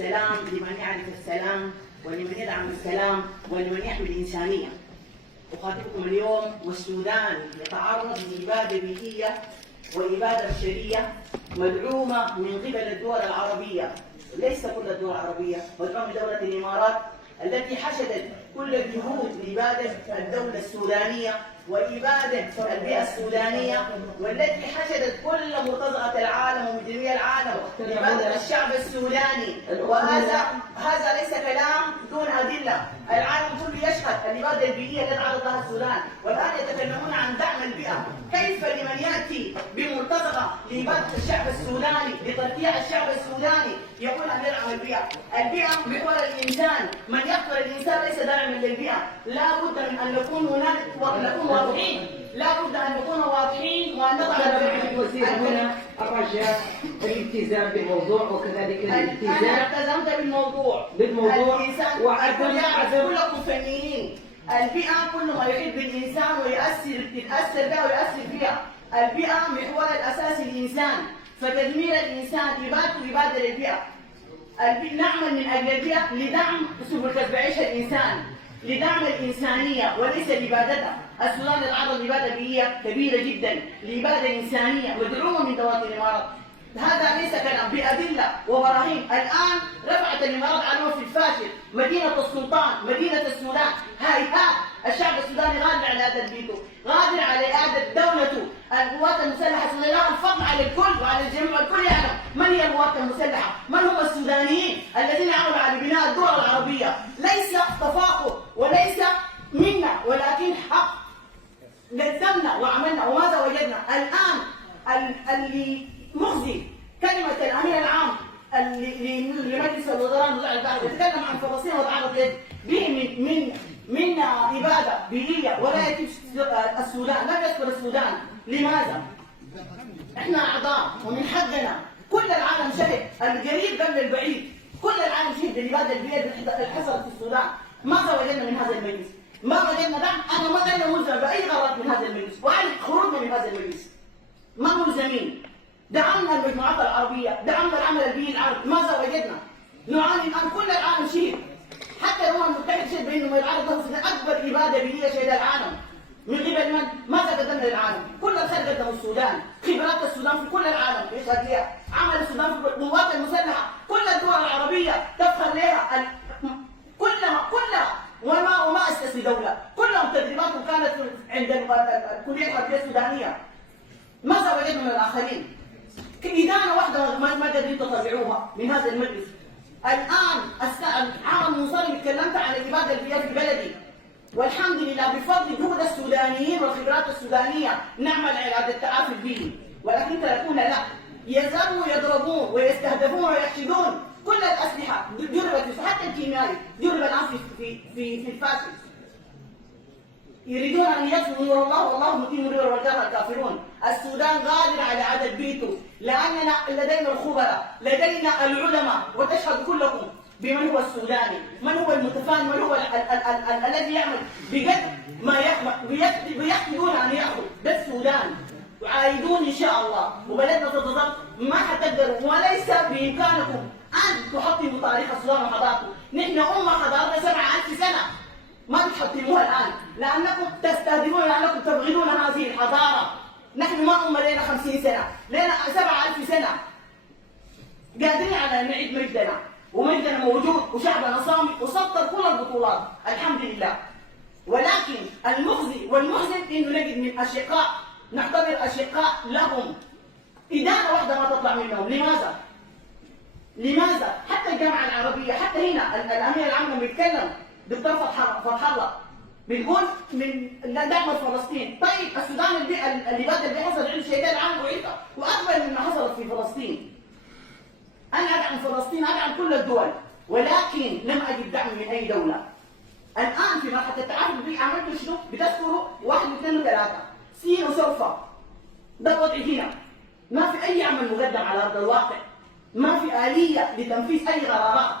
السلام لمن يعرف السلام ولمن يدعم السلام ولمن يحمي الإنسانية. أخاطبكم اليوم والسودان يتعرض لإبادة بيئية وإبادة بشرية مدعومة من قبل الدول العربية، ليس كل الدول العربية، مدعومة من دولة الإمارات التي حشدت كل الجهود لإبادة الدولة السودانية وإبادة البيئة السودانية، والتي حشدت كل مرتزقة العالم ومن جميع العالم لإبادة الشعب السوداني. وهذا ليس كلام دون أدلة، العالم كله يشهد الإبادة البيئية التي تعرض لها السودان، والآن يتكلمون عن دعم البيئة. كيف لمن يأتي بمرتزقة لإبادة الشعب السوداني لترفيع الشعب السوداني يقول أن يدعم البيئة؟ البيئة محور الإنسان، من يقتل الإنسان ليس داعما للبيئة. لا بد من أن نكون واضحين، لا بد أن نكون واضحين وأن نضع الوزير هنا الرجاء الالتزام بالموضوع وكذلك الالتزام. أنا التزمت بالموضوع وعدم كلكم فنيين. البيئة كل ما يحب الإنسان ويتأثر بها ويؤثر فيها. البيئة محور الأساسي للإنسان، فتدمير الإنسان إبادة للبيئة. نعمل من أجل البيئة لدعم سبل كسب عيش الإنسان، لدعم الإنسانية وليس لإبادتها. السودان يتعرض لإبادة بيئية كبيرة جدا، لإبادة إنسانية مدعومة من دولة الإمارات. هذا ليس كلام، بأدلة وبراهين. الآن رفعت الإمارات على في الفاشل مدينة السلطان، مدينة السودان. هيهات الشعب السوداني غادر على إعادة بيته، غادر على إعادة دولته. القوات المسلحة السودانية الفضل على الكل وعلى الجميع، والكل يعلم من هي القوات المسلحة، من هم السودانيين الذين عملوا على بناء الدول العربية. ليس تفاخر وليس منا، ولكن حق. قدمنا وعملنا وماذا وجدنا؟ الآن اللي مخزي كلمة الأمين العام لمجلس الوزراء يتكلم عن فلسطين وتعرض به من إبادة بيئية ولا يتم السودان، لم يذكر السودان. لماذا؟ احنا أعضاء ومن حقنا، كل العالم شهد، القريب قبل البعيد، كل العالم شهد الإبادة البيئية اللي حصلت في السودان. ماذا وجدنا من هذا المجلس؟ ما وجدنا دعم. أنا ما أنا ملزم بأي قرار من هذا المجلس، وأعلن خروجنا من هذا المجلس. ما ملزمين. دعمنا المجموعات العربية، دعمنا العمل البيئي العربي، ماذا وجدنا؟ نعاني الآن، كل العالم شهد، حتى الأمم المتحدة شهد بأنه يتعرض له أكبر إبادة بيئية شهد العالم. من قبل من؟ ماذا قدمنا للعالم؟ كل الخير قدمه السودان، خبرات السودان في كل العالم يشهد لها، عمل السودان في القوات المسلحة، كل الدول العربية تفخر لها، كلها وما استثني دولة، كلهم تدريباتهم كانت عند الكلية الحربية السودانية. ماذا وجدنا من الآخرين؟ إدانة واحدة ما قادرين تطلعوها من هذا المجلس. الآن العام المنصرم تكلمت عن الإبادة البيئية في بلدي، والحمد لله بفضل جهود السودانيين والخبرات السودانية نعمل على التعافي البيئي، ولكن تركونا لا، يذهبوا يضربون ويستهدفون ويحشدون. كل الأسلحة جربت، حتى الكيميائي جرب الآن في الفاشل. يريدون أن يطفئوا نور الله والله متم نور وجه الكافرون. السودان غادر على عدد بيته، لأننا لدينا الخبراء، لدينا العلماء، وتشهد كلكم بمن هو السوداني، من هو المتفاني، من هو الذي يعمل بجد ما يحمدون أن يأخذ. ده السودان، وعايدون إن شاء الله، وبلدنا تتظل. ما حتقدروا، وليس بإمكانكم أن تحطموا تاريخ السودان وحضارته. نحن أمة حضارتنا 7000 سنة، ما تحطموها الآن، لأنكم تستهدفون، لأنكم تبغضون هذه الحضارة. نحن ما أمة لنا 50 سنة، لنا 7000 سنة، قادرين على أن نعيد مجدنا، ومجدنا موجود، وشعبنا صامت وسطر كل البطولات الحمد لله. ولكن المخزي والمحزن إنه نجد من أشقاء، نعتبر أشقاء لهم، إدانة واحدة ما تطلع منهم. لماذا؟ حتى الجامعة العربية، حتى هنا الأمين العام لما يتكلم دكتور فتح الله بيقول من دعم فلسطين. طيب السودان اللي حصل عنده شيء العالم وعيتها واكبر مما حصلت في فلسطين. انا ادعم فلسطين، ادعم كل الدول، ولكن لم اجد دعم من اي دوله. الان في مرحله التعافي البيئي عملتوا شنو؟ بتذكروا 1 و2 و3 سين وسوف. ده الوضع هنا، ما في اي عمل مقدم على ارض الواقع، ما في اليه لتنفيذ اي قرارات.